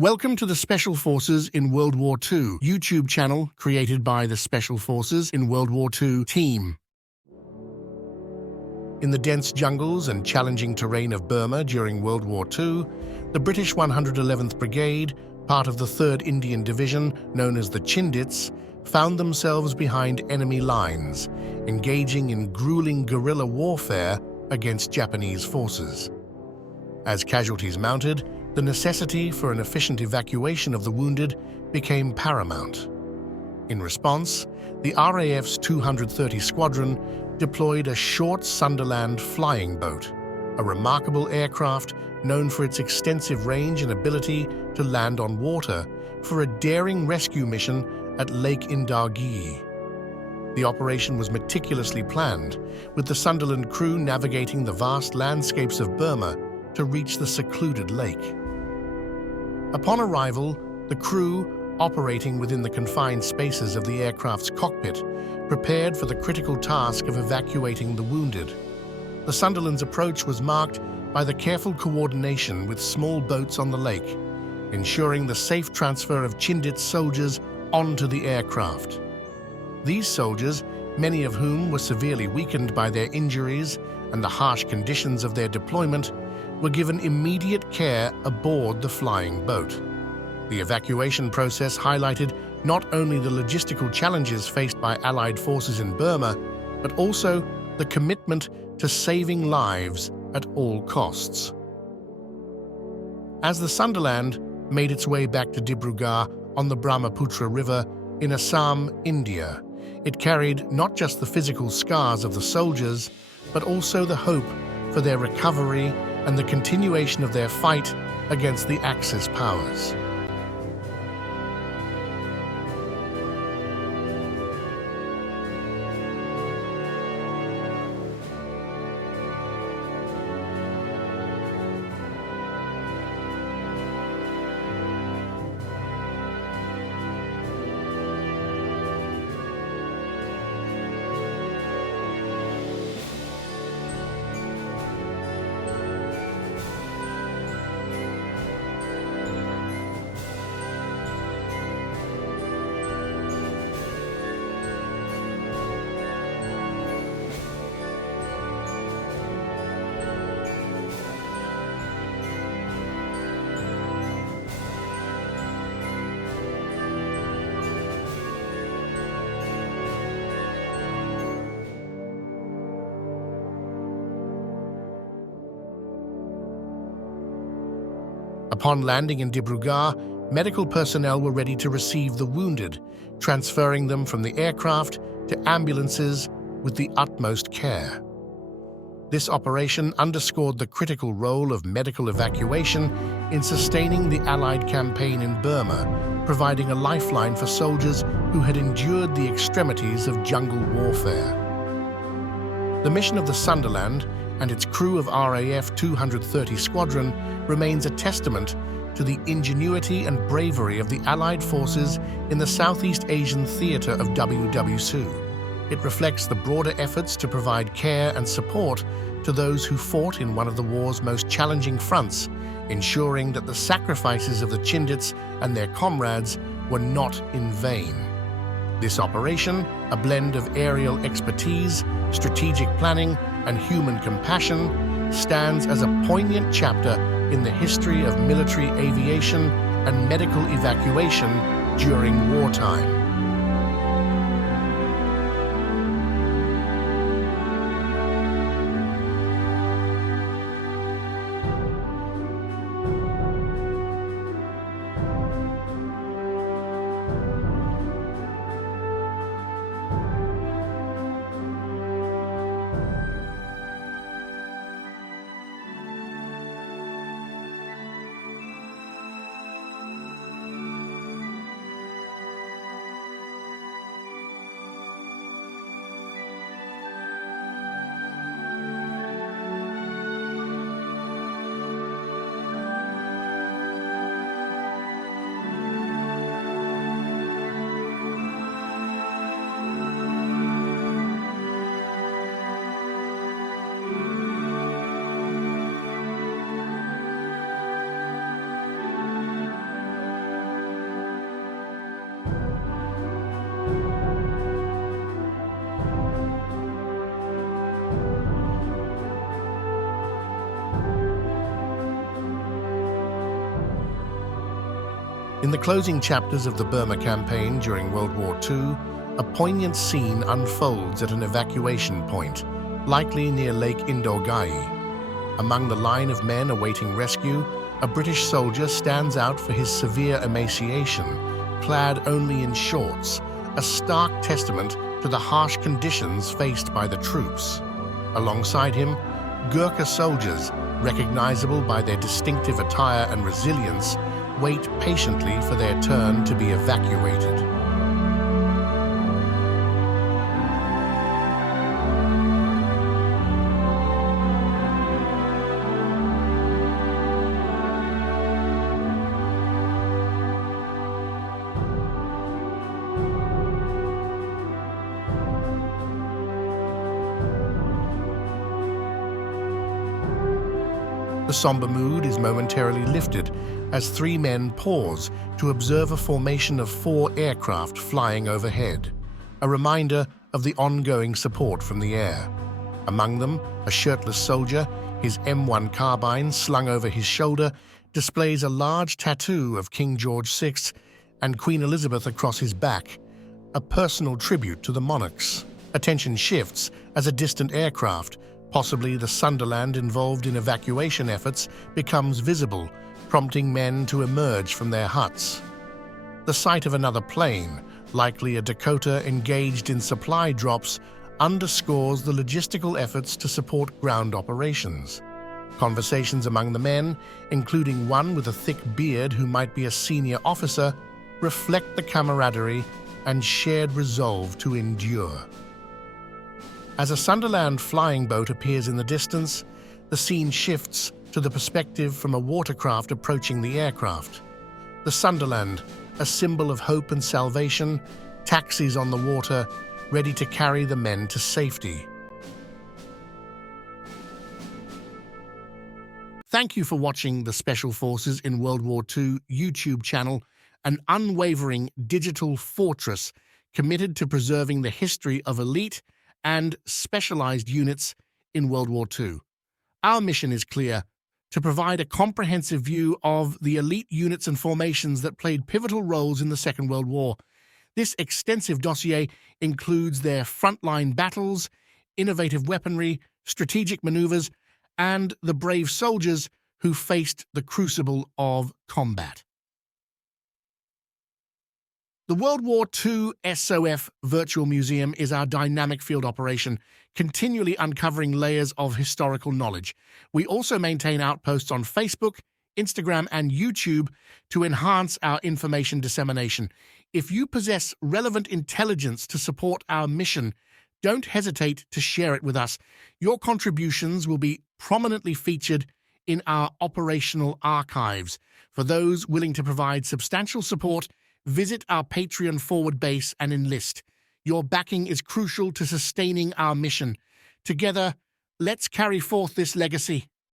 Welcome to the Special Forces in World War II YouTube channel created by the Special Forces in World War II team. In the dense jungles and challenging terrain of Burma during World War II, the British 111th Brigade, part of the 3rd Indian Division known as the Chindits, found themselves behind enemy lines, engaging in grueling guerrilla warfare against Japanese forces. As casualties mounted, the necessity for an efficient evacuation of the wounded became paramount. In response, the RAF's 230 Squadron deployed a short Sunderland flying boat, a remarkable aircraft known for its extensive range and ability to land on water, for a daring rescue mission at Lake Indawgyi. The operation was meticulously planned, with the Sunderland crew navigating the vast landscapes of Burma to reach the secluded lake. Upon arrival, the crew, operating within the confined spaces of the aircraft's cockpit, prepared for the critical task of evacuating the wounded. The Sunderland's approach was marked by the careful coordination with small boats on the lake, ensuring the safe transfer of Chindits soldiers onto the aircraft. These soldiers, many of whom were severely weakened by their injuries and the harsh conditions of their deployment, were given immediate care aboard the flying boat. The evacuation process highlighted not only the logistical challenges faced by Allied forces in Burma, but also the commitment to saving lives at all costs. As the Sunderland made its way back to Dibrugarh on the Brahmaputra River in Assam, India, it carried not just the physical scars of the soldiers, but also the hope for their recovery and the continuation of their fight against the Axis powers. Upon landing in Dibrugarh, medical personnel were ready to receive the wounded, transferring them from the aircraft to ambulances with the utmost care. This operation underscored the critical role of medical evacuation in sustaining the Allied campaign in Burma, providing a lifeline for soldiers who had endured the extremities of jungle warfare. The mission of the Sunderland and its crew of RAF 230 Squadron remains a testament to the ingenuity and bravery of the Allied forces in the Southeast Asian theater of WW2. It reflects the broader efforts to provide care and support to those who fought in one of the war's most challenging fronts, ensuring that the sacrifices of the Chindits and their comrades were not in vain. This operation, a blend of aerial expertise, strategic planning, and human compassion, stands as a poignant chapter in the history of military aviation and medical evacuation during wartime. In the closing chapters of the Burma campaign during World War II, a poignant scene unfolds at an evacuation point, likely near Lake Indawgyi. Among the line of men awaiting rescue, a British soldier stands out for his severe emaciation, clad only in shorts, a stark testament to the harsh conditions faced by the troops. Alongside him, Gurkha soldiers, recognizable by their distinctive attire and resilience, wait patiently for their turn to be evacuated. The somber mood is momentarily lifted as three men pause to observe a formation of 4 aircraft flying overhead, a reminder of the ongoing support from the air. Among them, a shirtless soldier, his M1 carbine slung over his shoulder, displays a large tattoo of King George VI and Queen Elizabeth across his back, a personal tribute to the monarchs. Attention shifts as a distant aircraft, possibly the Sunderland involved in evacuation efforts, becomes visible, prompting men to emerge from their huts. The sight of another plane, likely a Dakota engaged in supply drops, underscores the logistical efforts to support ground operations. Conversations among the men, including one with a thick beard who might be a senior officer, reflect the camaraderie and shared resolve to endure. As a Sunderland flying boat appears in the distance, the scene shifts to the perspective from a watercraft approaching the aircraft. The Sunderland, a symbol of hope and salvation, taxis on the water, ready to carry the men to safety. Thank you for watching the Special Forces in World War II YouTube channel, an unwavering digital fortress committed to preserving the history of elite and specialized units in World War II. Our mission is clear: to provide a comprehensive view of the elite units and formations that played pivotal roles in the Second World War. This extensive dossier includes their frontline battles, innovative weaponry, strategic maneuvers, and the brave soldiers who faced the crucible of combat. The World War II SOF Virtual Museum is our dynamic field operation, continually uncovering layers of historical knowledge. We also maintain outposts on Facebook, Instagram, and YouTube to enhance our information dissemination. If you possess relevant intelligence to support our mission, don't hesitate to share it with us. Your contributions will be prominently featured in our operational archives. For those willing to provide substantial support, visit our Patreon forward base and enlist. Your backing is crucial to sustaining our mission. Together, let's carry forth this legacy.